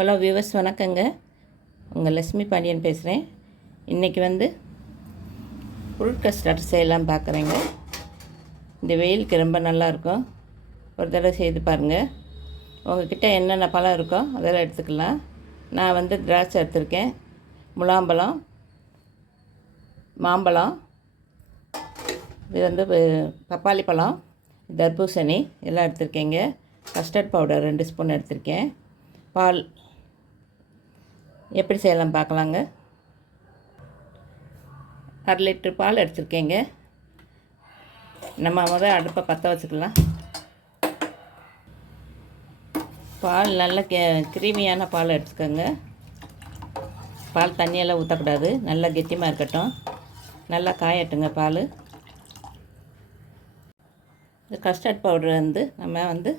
Hello viewers, வணக்கங்க. உங்கள் லட்சுமி பாண்டியன் பேசுகிறேன். இன்றைக்கி ஃப்ரூட் கஸ்டர்ட் செய்யலாம் பார்க்குறேங்க. இந்த வெயிலுக்கு ரொம்ப நல்லாயிருக்கும். ஒரு தடவை செய்து பாருங்கள். உங்கள்கிட்ட என்னென்ன பழம் இருக்கோ அதெல்லாம் எடுத்துக்கலாம். நான் திராட்சை எடுத்திருக்கேன், முலாம்பழம், மாம்பழம், இது பப்பாளி பழம், தர்பூசணி எல்லாம் எடுத்திருக்கேங்க. கஸ்டர்ட் பவுடர் 2 ஸ்பூன் எடுத்திருக்கேன். பால் எப்படி செய்யலாம் பார்க்கலாங்க. 1/2 லிட்டர் பால் எடுத்துருக்கேங்க. நம்ம அடுப்பை பற்ற வச்சுக்கலாம். பால் நல்ல கிரீமியான பால் எடுத்துக்கோங்க. பால் தண்ணியெல்லாம் ஊற்றக்கூடாது, நல்லா கெட்டியமாக இருக்கட்டும். நல்லா காயட்டுங்க பால். இந்த கஸ்டர்ட் பவுடர் நம்ம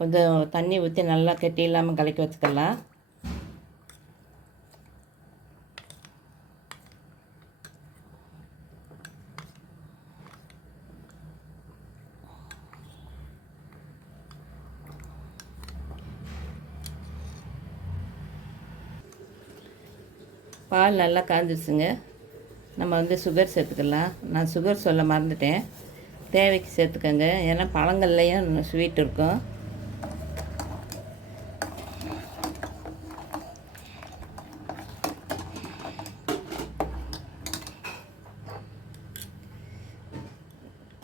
கொஞ்சம் தண்ணி ஊற்றி நல்லா கெட்டி இல்லாமல் கலக்கி வச்சுக்கலாம். பால் நல்லா காஞ்சிடுச்சுங்க. நம்ம சுகர் சேர்த்துக்கலாம். நான் சுகர் சொல்ல மறந்துட்டேன். தேவைக்கு சேர்த்துக்கோங்க, ஏன்னா பழங்கள்லேயும் ஸ்வீட் இருக்கும்.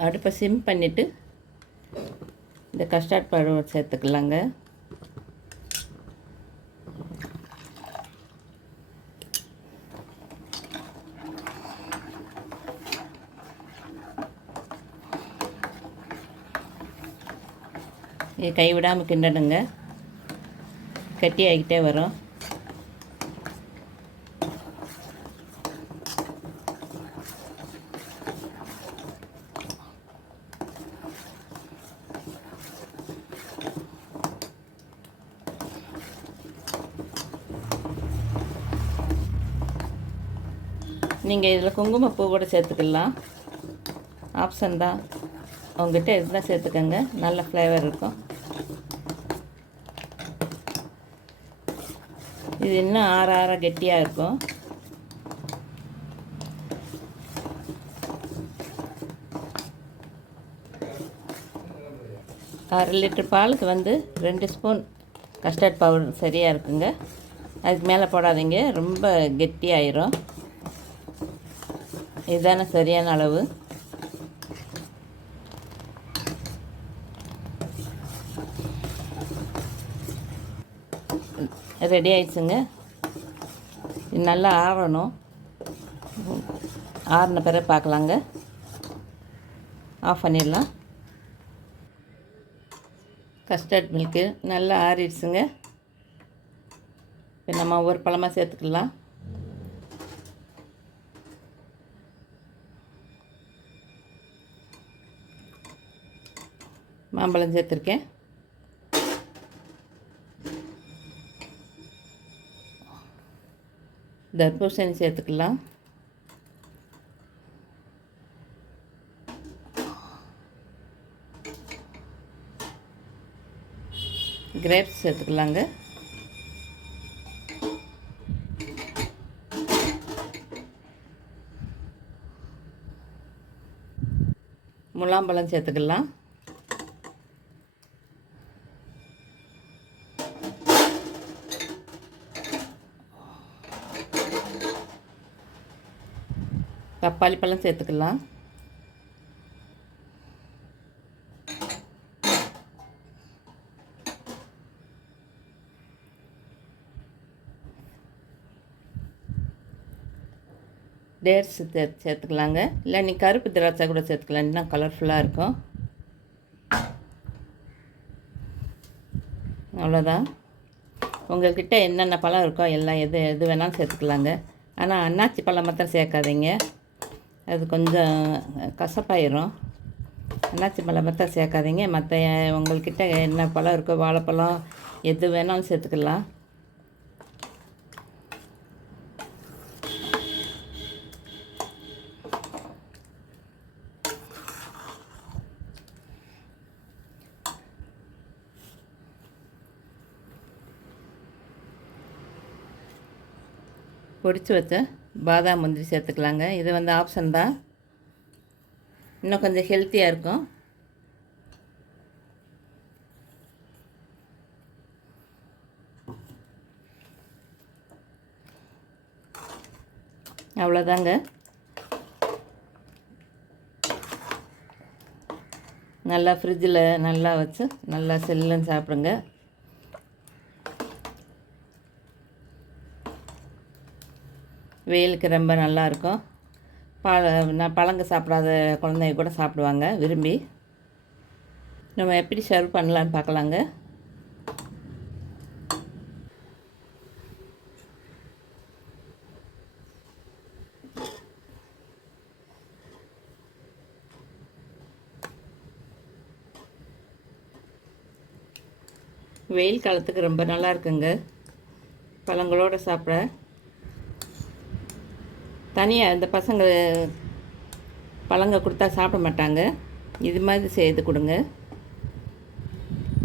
அடுப்பை சிம் பண்ணிவிட்டு இந்த கஸ்டர்ட் பவுடர் சேர்த்துக்கலாங்க. இது கைவிடாமல் கிண்டணுங்க, கட்டி ஆகிக்கிட்டே வரும். நீங்கள் இதில் குங்குமப்பூ கூட சேர்த்துக்கலாம், ஆப்ஷன் தான். உங்கள்கிட்ட இதுதான் சேர்த்துக்கோங்க, நல்ல ஃப்ளேவர் இருக்கும். இது இன்னும் ஆற கெட்டியாக இருக்கும். அரை லிட்டர் பாலுக்கு 2 ஸ்பூன் கஸ்டர்ட் பவுடர் சரியாக இருக்குங்க. அதுக்கு மேலே போடாதீங்க, ரொம்ப கெட்டியாயிரும். இதுதானே சரியான அளவு. ரெடி ஆயிடுச்சுங்க. இது நல்லா ஆறணும். ஆறின பிறகு பார்க்கலாங்க. ஆஃப் பண்ணிடலாம். கஸ்டர்ட் மில்க்கு நல்லா ஆறிடுச்சுங்க. இப்போ நம்ம ஒவ்வொரு பழமாக சேர்த்துக்கலாம். மாம்பழம் சேர்த்துருக்கேன். தர்பூசணி சேர்த்துக்கலாம். கிரேப்ஸ் சேர்த்துக்கலாங்க. முலாம்பழம் சேர்த்துக்கலாம். பப்பாளி பழம் சேர்த்துக்கலாம். டேட்ஸ் சேர்த்துக்கலாங்க. இல்லை நீ கருப்பு திராட்சை கூட சேர்த்துக்கலாம், இன்னும் கலர்ஃபுல்லாக இருக்கும். அவ்வளோதான். உங்கள்கிட்ட என்னென்ன பழம் இருக்கோ எல்லாம் எது வேணாலும் சேர்த்துக்கலாங்க. ஆனால் அன்னாச்சி பழம் மாத்திரம் சேர்க்காதீங்க, அது கொஞ்சம் கசப்பாயிரும். அன்னாச்சி பழம் மாத்திரம் சேர்க்காதீங்க. மற்ற உங்கள்கிட்ட என்ன பழம் இருக்கோ, வாழைப்பழம் எது வேணாலும் சேர்த்துக்கலாம். பொடிச்சு வச்ச பாதாம் முந்திரி சேர்த்துக்கலாங்க. இது வந்து ஆப்ஷன் தான், இன்னும் கொஞ்சம் ஹெல்த்தியாக இருக்கும். அவ்வளோதாங்க. நல்லா ஃப்ரிட்ஜில் நல்லா வச்சு நல்லா சில்லுன்னு சாப்பிடுங்க. வெயிலுக்கு ரொம்ப நல்லாயிருக்கும். பழங்க சாப்பிடாத குழந்தைங்க கூட சாப்பிடுவாங்க விரும்பி. நம்ம எப்படி சர்வ் பண்ணலான்னு பார்க்கலாங்க. வெயில் காலத்துக்கு ரொம்ப நல்லா இருக்குங்க பழங்களோடு சாப்பிட. தனியாக இந்த பசங்க பழங்க கொடுத்தா சாப்பிட மாட்டாங்க. இது மாதிரி செய்து கொடுங்க,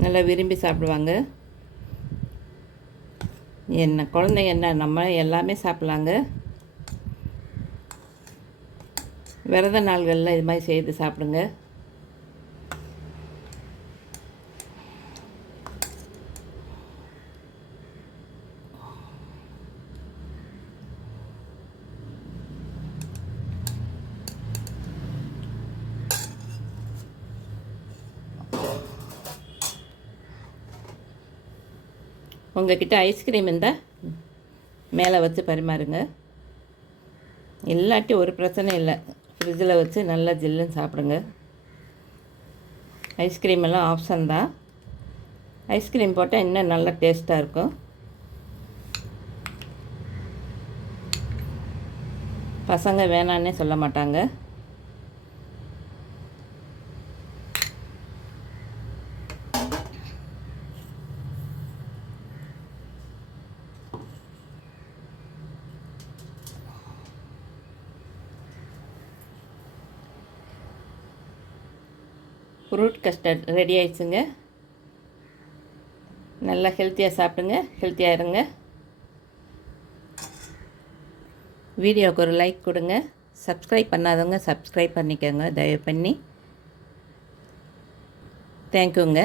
நல்லா விரும்பி சாப்பிடுவாங்க. என்ன குழந்தைங்க என்ன, நம்ம எல்லாமே சாப்பிட்லாங்க. விரத நாள்களில் இது மாதிரி செய்து சாப்பிடுங்க. உங்கள்கிட்ட ஐஸ்கிரீம் இருந்தால் மேலே வச்சு பரிமாறுங்க. இல்லாட்டி ஒரு பிரச்சனை இல்லை, ஃப்ரிட்ஜில் வச்சு நல்லா ஜில்லுன்னு சாப்பிடுங்க. ஐஸ்கிரீம் எல்லாம் ஆப்ஷன் தான். ஐஸ்கிரீம் போட்டால் இன்னும் நல்லா டேஸ்ட்டாக இருக்கும். பசங்க வேணான்னே சொல்ல மாட்டாங்க. ஃப்ரூட் கஸ்டர்ட் ரெடி ஆயிடுச்சுங்க. நல்லா ஹெல்த்தியாக சாப்பிடுங்க, ஹெல்த்தியாக இருங்க. வீடியோவுக்கு ஒரு லைக் கொடுங்க. சப்ஸ்கிரைப் பண்ணாதவங்க சப்ஸ்கிரைப் பண்ணிக்கோங்க தயவு பண்ணி. தேங்க்யூங்க.